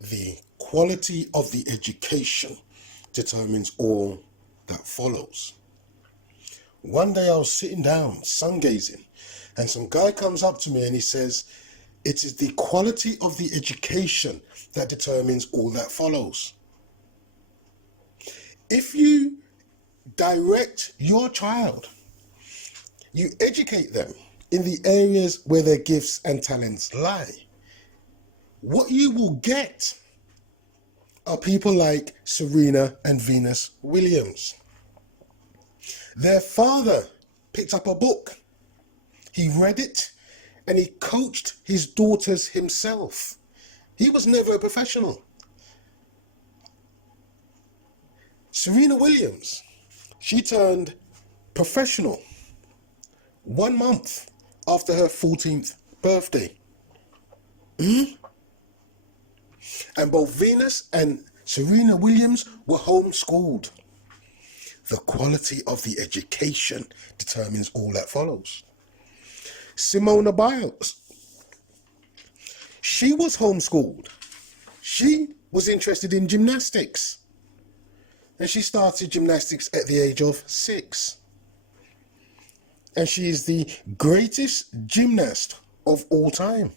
The quality of the education determines all that follows. One day I was sitting down, sun gazing, and some guy comes up to me and he says, "It is the quality of the education that determines all that follows." If you direct your child, you educate them in the areas where their gifts and talents lie, what you will get are people like Serena and Venus Williams. Their father picked up a book, he read it, and he coached his daughters himself. He was never a professional. Serena Williams, she turned professional 1 month after her 14th birthday. And both Venus and Serena Williams were homeschooled. The quality of the education determines all that follows. Simone Biles, she was homeschooled. She was interested in gymnastics. And she started gymnastics at the age of 6. And she is the greatest gymnast of all time.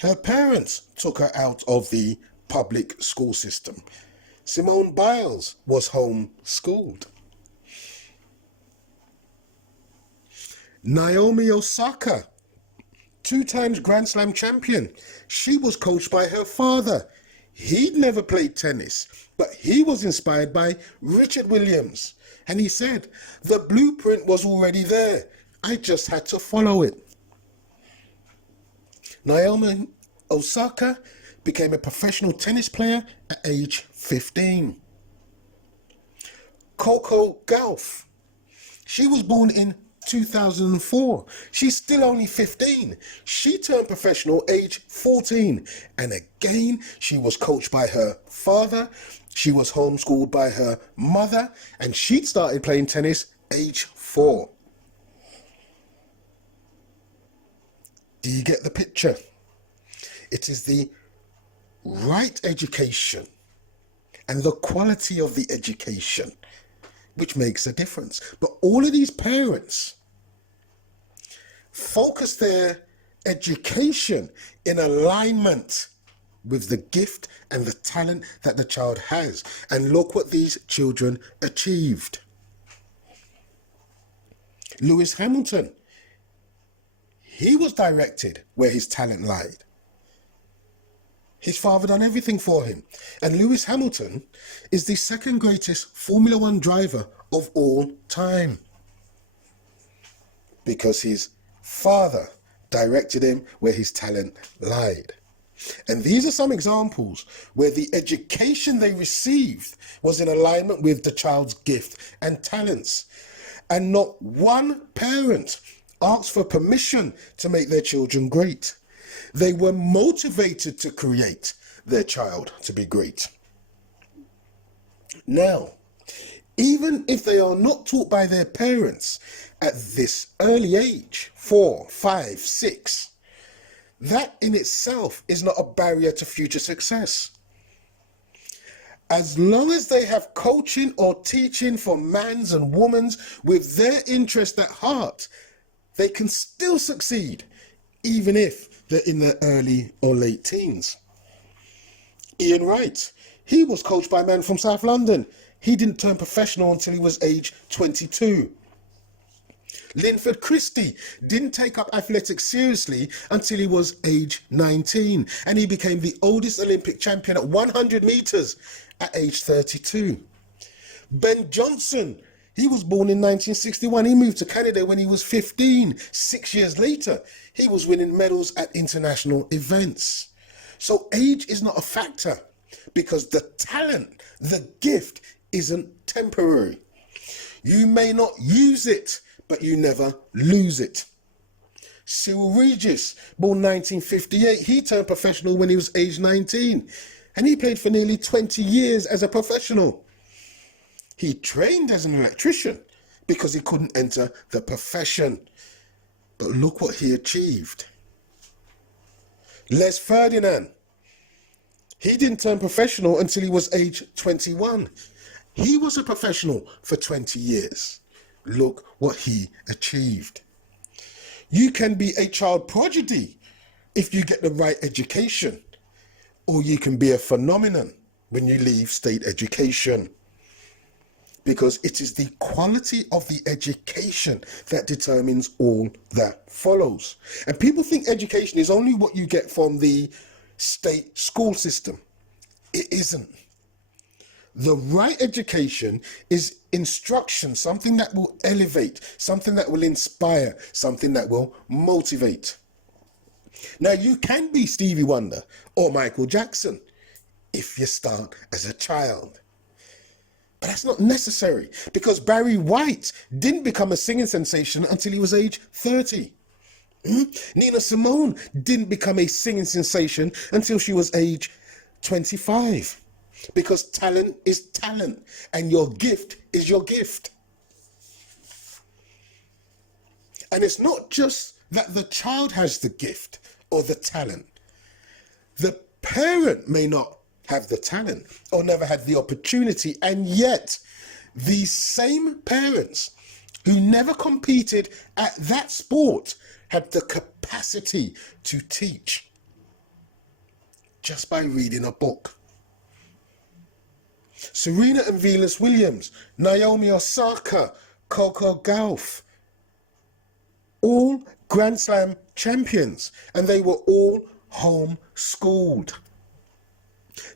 Her parents took her out of the public school system. Simone Biles was homeschooled. Naomi Osaka, 2 times Grand Slam champion. She was coached by her father. He'd never played tennis, but he was inspired by Richard Williams. And he said, the blueprint was already there. I just had to follow it. Naomi Osaka became a professional tennis player at age 15. Coco Gauff, she was born in 2004. She's still only 15. She turned professional age 14. And again, she was coached by her father. She was homeschooled by her mother. And she started playing tennis age 4. Do you get the picture? It is the right education and the quality of the education which makes a difference. But all of these parents focus their education in alignment with the gift and the talent that the child has. And look what these children achieved. Lewis Hamilton, he was directed where his talent lied. His father done everything for him. And Lewis Hamilton is the second greatest Formula One driver of all time. Because his father directed him where his talent lied. And these are some examples where the education they received was in alignment with the child's gift and talents. And not one parent asked for permission to make their children great. They were motivated to create their child to be great. Now, even if they are not taught by their parents at this early age, 4, 5, 6, that in itself is not a barrier to future success. As long as they have coaching or teaching for mans and womans with their interest at heart, they can still succeed, even if they're in their early or late teens. Ian Wright, he was coached by a man from South London. He didn't turn professional until he was age 22. Linford Christie didn't take up athletics seriously until he was age 19. And he became the oldest Olympic champion at 100 meters at age 32. Ben Johnson, he was born in 1961. He moved to Canada when he was 15. 6 years later, he was winning medals at international events. So age is not a factor because the talent, the gift isn't temporary. You may not use it, but you never lose it. Cyril Regis, born 1958, he turned professional when he was age 19. And he played for nearly 20 years as a professional. He trained as an electrician because he couldn't enter the profession. But look what he achieved. Les Ferdinand, He didn't turn professional until he was age 21. He was a professional for 20 years. Look what he achieved. You can be a child prodigy if you get the right education, or you can be a phenomenon when you leave state education, because it is the quality of the education that determines all that follows. And people think education is only what you get from the state school system. It isn't. The right education is instruction, something that will elevate, something that will inspire, something that will motivate. Now, you can be Stevie Wonder or Michael Jackson if you start as a child. But that's not necessary, because Barry White didn't become a singing sensation until he was age 30. Nina Simone didn't become a singing sensation until she was age 25. Because talent is talent, and your gift is your gift. And it's not just that the child has the gift or the talent. The parent may not have the talent or never had the opportunity, and yet these same parents who never competed at that sport had the capacity to teach just by reading a book. Serena and Venus Williams, Naomi Osaka, Coco Gauff, all Grand Slam champions, and they were all home-schooled.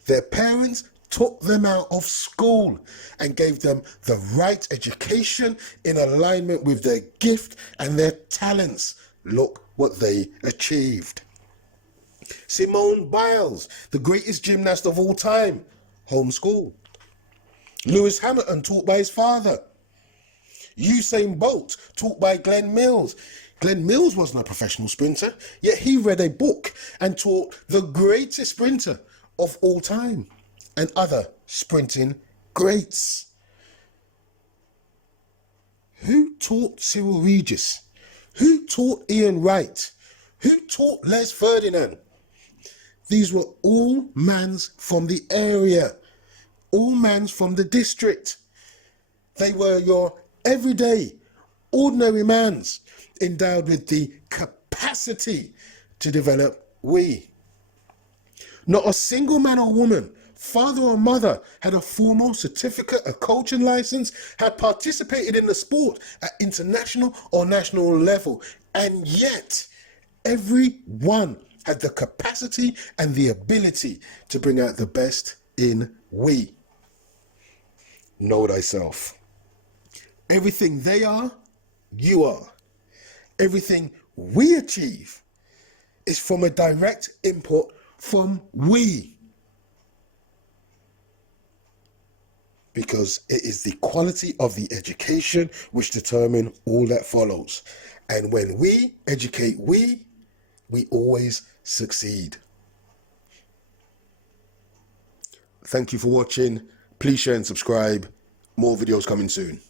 Their parents took them out of school and gave them the right education in alignment with their gift and their talents. Look what they achieved. Simone Biles, the greatest gymnast of all time, homeschooled. Lewis Hamilton, taught by his father. Usain Bolt, taught by Glenn Mills. Glenn Mills wasn't a professional sprinter, yet he read a book and taught the greatest sprinter of all time and other sprinting greats. Who taught Cyril Regis? Who taught Ian Wright? Who taught Les Ferdinand? These were all mans from the area, all mans from the district. They were your everyday, ordinary mans, endowed with the capacity to develop we. Not a single man or woman, father or mother, had a formal certificate, a coaching license, had participated in the sport at international or national level, and yet every one had the capacity and the ability to bring out the best in we. Know thyself. Everything they are, you are. Everything we achieve is from a direct input from we. Because it is the quality of the education which determine all that follows. And when we educate we always succeed. Thank you for watching. Please share and subscribe. More videos coming soon.